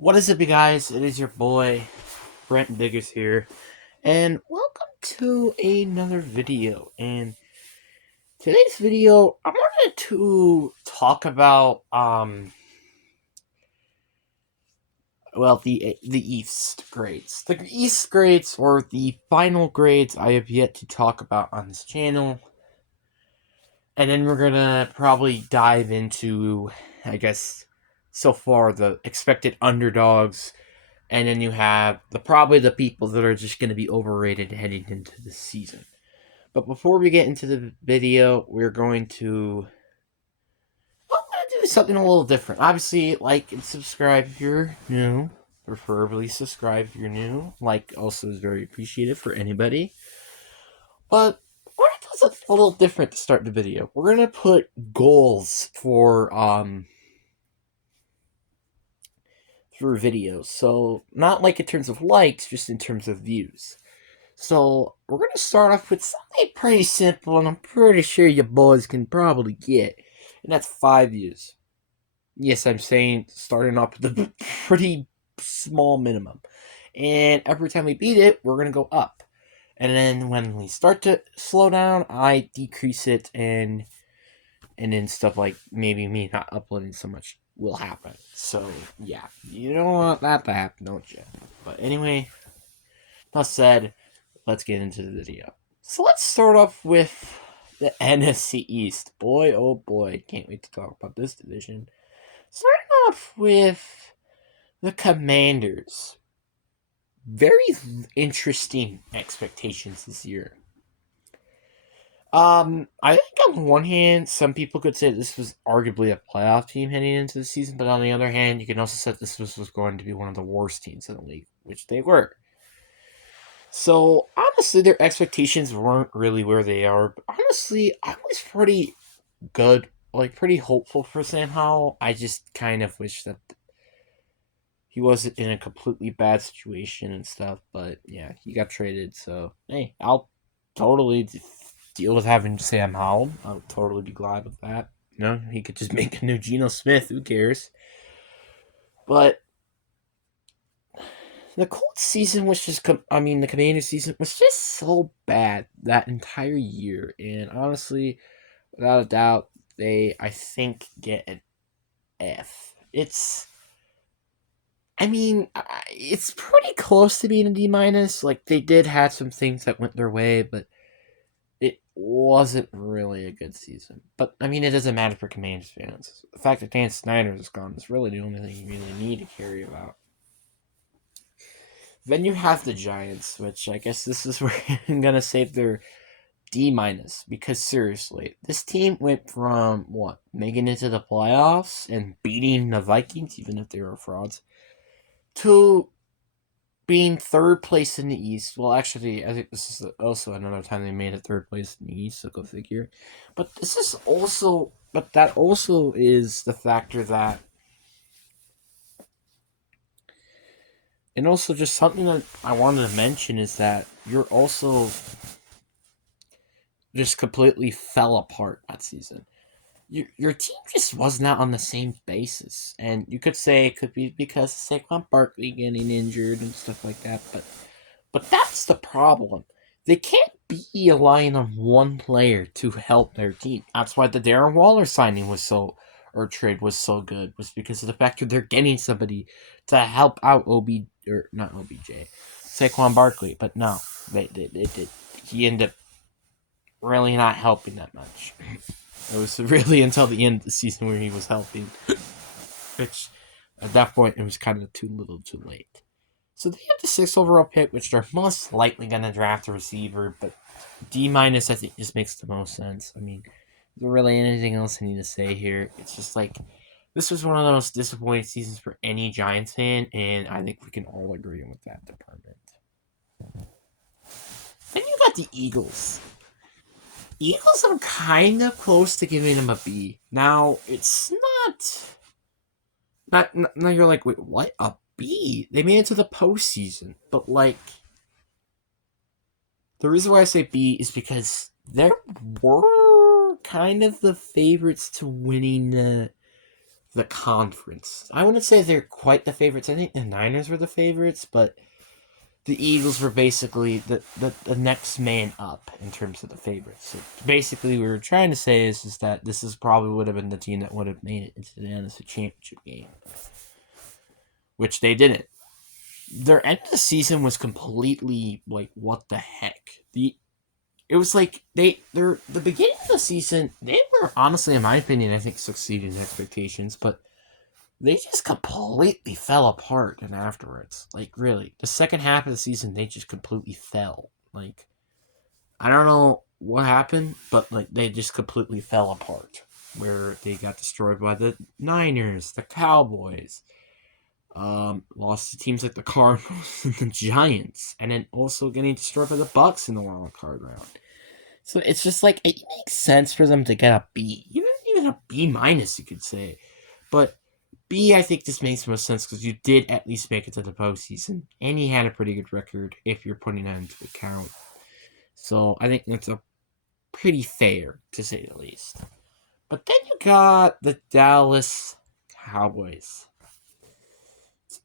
What is up, you guys? It is your boy, Brent Biggers here, and welcome to another video. And today's video, I wanted to talk about, the East grades. The East grades, or the final grades I have yet to talk about on this channel. And then we're gonna probably dive into, I guess, so far, the expected underdogs. And then you have probably the people that are just going to be overrated heading into the season. But before we get into the video, I'm going to do something a little different. Obviously, like and subscribe if you're new. Preferably subscribe if you're new. Like also is very appreciated for anybody. But we're going to do something a little different to start the video. We're going to put goals for videos. So not like in terms of likes, just in terms of views. So we're gonna start off with something pretty simple, and I'm pretty sure you boys can probably get, and that's 5 views. Yes, I'm saying starting off with a pretty small minimum, and every time we beat it, we're gonna go up. And then when we start to slow down, I decrease it, and then stuff like maybe me not uploading so much will happen. So yeah, you don't want that to happen, don't you? But anyway, that said, let's get into the video. So let's start off with the NFC East. Boy, oh boy, can't wait to talk about this division. Starting off with the Commanders. Very interesting expectations this year. I think on one hand, some people could say this was arguably a playoff team heading into the season, but on the other hand, you can also say this was going to be one of the worst teams in the league, which they were. So honestly, their expectations weren't really where they are. But honestly, I was pretty good, like pretty hopeful for Sam Howell. I just kind of wish that he wasn't in a completely bad situation and stuff. But yeah, he got traded. So hey, I'll totally deal with having Sam Howell. I'll totally be glad with that. You know, he could just make a new Geno Smith. Who cares? But the Colts season was just, the Commanders season was just so bad that entire year. And honestly, without a doubt, I think, get an F. It's pretty close to being a D minus. Like, they did have some things that went their way, but it wasn't really a good season. But, it doesn't matter for Commanders fans. The fact that Dan Snyder is gone is really the only thing you really need to carry about. Then you have the Giants, which I guess this is where I'm gonna save their D minus, because seriously, this team went from what, making it to the playoffs and beating the Vikings, even if they were frauds, to being third place in the East. Well, actually, I think this is also another time they made it third place in the East, so go figure. But that also is the factor that, and also just something that I wanted to mention is that you're also just completely fell apart that season. Your team just was not on the same basis, and you could say it could be because of Saquon Barkley getting injured and stuff like that. But that's the problem. They can't be relying on one player to help their team. That's why the Darren Waller signing or trade was so good, was because of the fact that they're getting somebody to help out or not OBJ, Saquon Barkley. But no, they did. He ended up really not helping that much. It was really until the end of the season where he was helping, which at that point it was kind of too little too late. So they have the 6th overall pick, which they're most likely going to draft a receiver, but D minus I think just makes the most sense. Is there really anything else I need to say here? It's just like, this was one of the most disappointing seasons for any Giants fan, and I think we can all agree with that department. Then you got the Eagles. Eagles, I'm kind of close to giving them a B. Now, it's not. Now you're like, wait, what? A B? They made it to the postseason, but like, the reason why I say B is because they were kind of the favorites to winning the conference. I wouldn't say they're quite the favorites. I think the Niners were the favorites, but the Eagles were basically the next man up in terms of the favorites. So basically, what we were trying to say is that this is probably would have been the team that would have made it into the NFC Championship game, which they didn't. Their end of the season was completely like, what the heck? It was like the beginning of the season, they were honestly, in my opinion, I think succeeding expectations, but they just completely fell apart and afterwards. Like, really, the second half of the season, they just completely fell. Like, I don't know what happened, but like they just completely fell apart. Where they got destroyed by the Niners, the Cowboys, lost to teams like the Cardinals and the Giants, and then also getting destroyed by the Bucks in the wild card round. So it's just like it makes sense for them to get a B, even a B minus, you could say. But B, I think this makes most sense because you did at least make it to the postseason, and you had a pretty good record if you're putting that into account. So I think that's a pretty fair, to say the least. But then you got the Dallas Cowboys.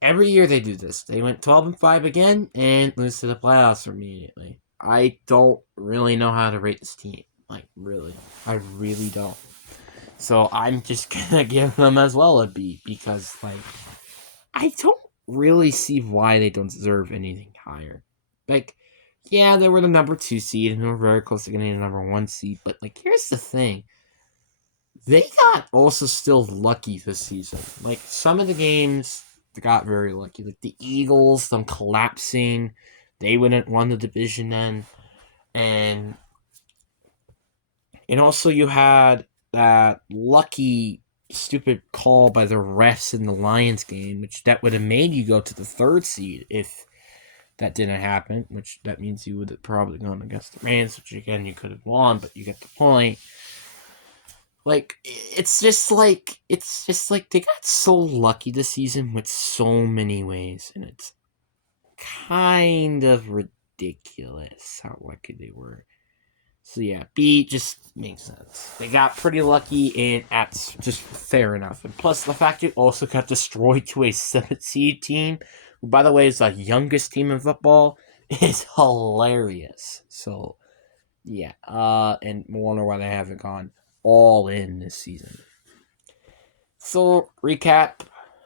Every year they do this. They went 12-5 again and lose to the playoffs immediately. I don't really know how to rate this team. Like, really. I really don't. So I'm just gonna give them as well a B because, like, I don't really see why they don't deserve anything higher. Like, yeah, they were the number 2 seed and they were very close to getting the number 1 seed, but, like, here's the thing. They got also still lucky this season. Like, some of the games, they got very lucky. Like, the Eagles, them collapsing, they wouldn't won the division then. And also you had that lucky stupid call by the refs in the Lions game, which that would have made you go to the 3rd seed if that didn't happen, which that means you would have probably gone against the Rams, which again you could have won, but you get the point. Like, it's just like they got so lucky this season with so many ways, and it's kind of ridiculous how lucky they were. So yeah, B just makes sense. They got pretty lucky, and that's just fair enough. And plus, the fact it also got destroyed to a 7th seed team, who, by the way, is the youngest team in football, is hilarious. So yeah, and wonder why they haven't gone all in this season. So recap: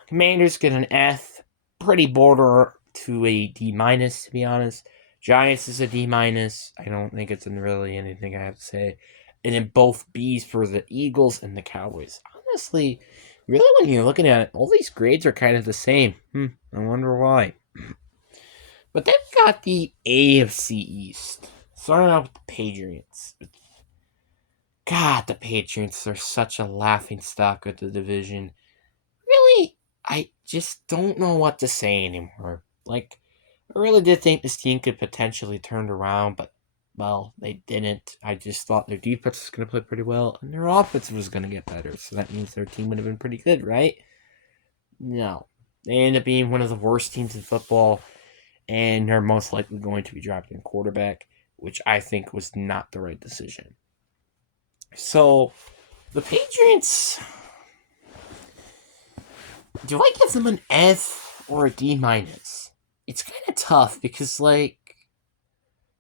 Commanders get an F, pretty border to a D minus, to be honest. Giants is a D minus. I don't think it's really anything I have to say. And then both B's for the Eagles and the Cowboys. Honestly, really, when you're looking at it, all these grades are kind of the same. I wonder why. But then we got the AFC East. Starting out with the Patriots. God, the Patriots are such a laughing stock of the division. Really, I just don't know what to say anymore. Like, I really did think this team could potentially turn around, but, well, they didn't. I just thought their defense was going to play pretty well, and their offense was going to get better, so that means their team would have been pretty good, right? No. They ended up being one of the worst teams in football, and they're most likely going to be drafting a quarterback, which I think was not the right decision. So, the Patriots, do I give them an F or a D minus? It's kind of tough because, like,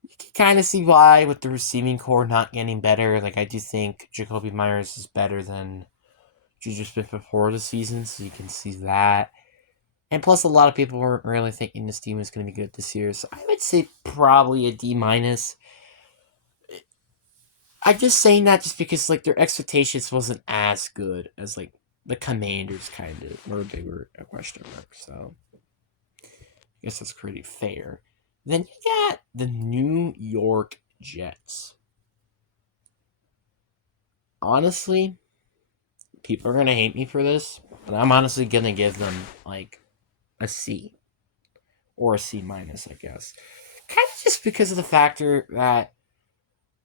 you can kind of see why with the receiving core not getting better. Like, I do think Jacoby Myers is better than Juju Smith before the season, so you can see that. And plus, a lot of people weren't really thinking this team was going to be good this year, so I would say probably a D minus. I'm just saying that just because, like, their expectations wasn't as good as, like, the Commanders kind of, or they were a question mark, so I guess that's pretty fair. Then you got the New York Jets. Honestly, people are going to hate me for this, but I'm honestly going to give them, like, a C. Or a C minus, I guess. Kind of just because of the factor that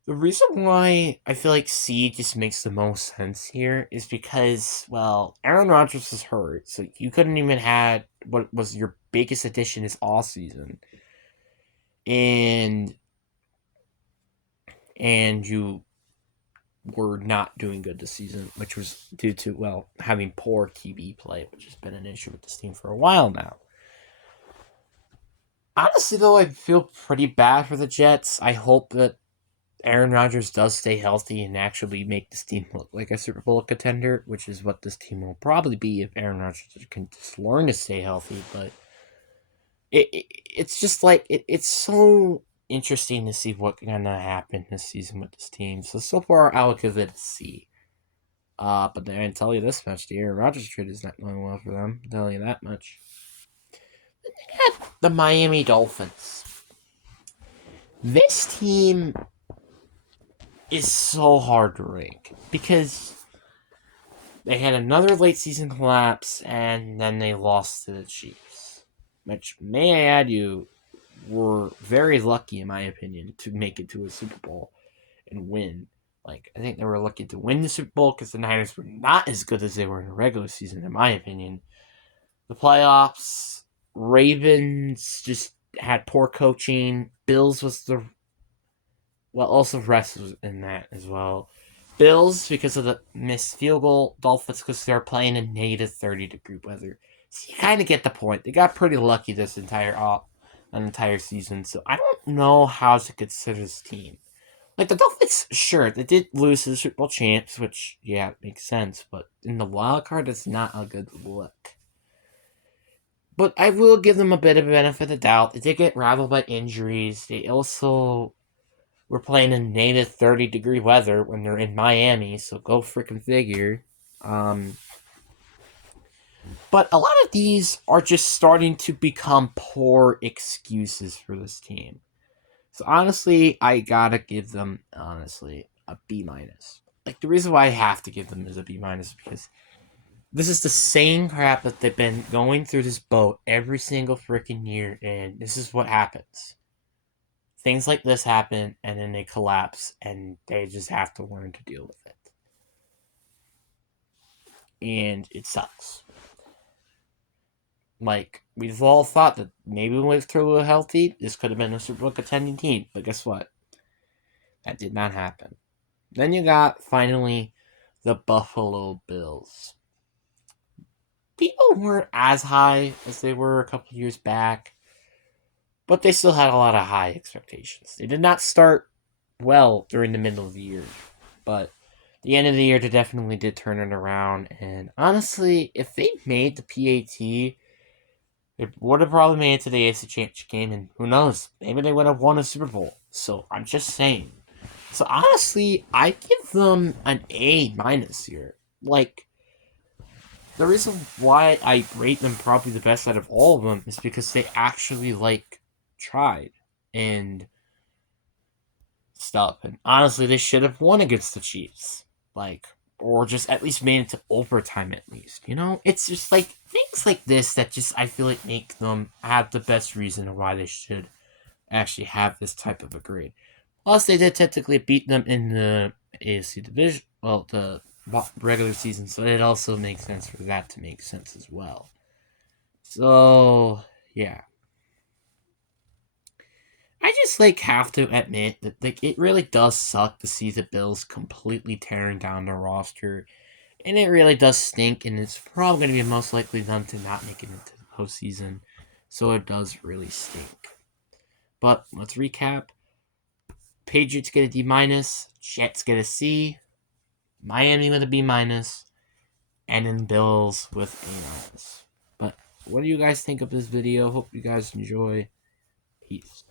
the reason why I feel like C just makes the most sense here is because, well, Aaron Rodgers was hurt, so you couldn't even had what was your biggest addition this all season, and you were not doing good this season, which was due to, well, having poor QB play, which has been an issue with this team for a while now. Honestly, though, I feel pretty bad for the Jets. I hope that Aaron Rodgers does stay healthy and actually make this team look like a Super Bowl contender, which is what this team will probably be if Aaron Rodgers can just learn to stay healthy. But it's just like it's so interesting to see what's gonna happen this season with this team. So far, I'll give it a C. But I can tell you this much: the Aaron Rodgers trade is not going well for them. I'll tell you that much. The Miami Dolphins. This team is so hard to rank because they had another late season collapse and then they lost to the Chiefs, which, may I add you, were very lucky, in my opinion, to make it to a Super Bowl and win. Like, I think they were lucky to win the Super Bowl because the Niners were not as good as they were in the regular season, in my opinion. The playoffs, Ravens just had poor coaching. Bills was the, well, also rest was in that as well. Bills because of the missed field goal. Dolphins because they're playing in negative 30-degree weather. So you kind of get the point. They got pretty lucky this entire season. So I don't know how to consider this team. Like the Dolphins, sure, they did lose to the Super Bowl champs, which, yeah, it makes sense. But in the wild card, it's not a good look. But I will give them a bit of a benefit of the doubt. They did get rattled by injuries. They also were playing in native 30-degree weather when they're in Miami, so go freaking figure. But a lot of these are just starting to become poor excuses for this team. So honestly, I gotta give them a B minus. Like the reason why I have to give them is a B minus is because this is the same crap that they've been going through this boat every single freaking year, and this is what happens. Things like this happen, and then they collapse, and they just have to learn to deal with it. And it sucks. Like, we've all thought that maybe when Tua were healthy, this could have been a Super Bowl contending team, but guess what? That did not happen. Then you got, finally, the Buffalo Bills. People weren't as high as they were a couple years back, but they still had a lot of high expectations. They did not start well during the middle of the year, but the end of the year they definitely did turn it around. And honestly, if they made the PAT, they would have probably made it to the AFC Championship game, and who knows, maybe they would have won a Super Bowl. So I'm just saying. So honestly, I give them an A minus here. Like, the reason why I rate them probably the best out of all of them is because they actually tried and stuff. And honestly, they should have won against the Chiefs, or just at least made it to overtime at least. You know, it's just like things like this that just I feel like make them have the best reason why they should actually have this type of a grade. Plus, they did technically beat them in the AFC division, well, the regular season, so it also makes sense for that to make sense as well. So, yeah. I just have to admit that it really does suck to see the Bills completely tearing down their roster, and it really does stink. And it's probably going to be most likely them to not make it into the postseason, so it does really stink. But let's recap: Patriots get a D minus, Jets get a C, Miami with a B minus, and then Bills with A minus. But what do you guys think of this video? Hope you guys enjoy. Peace.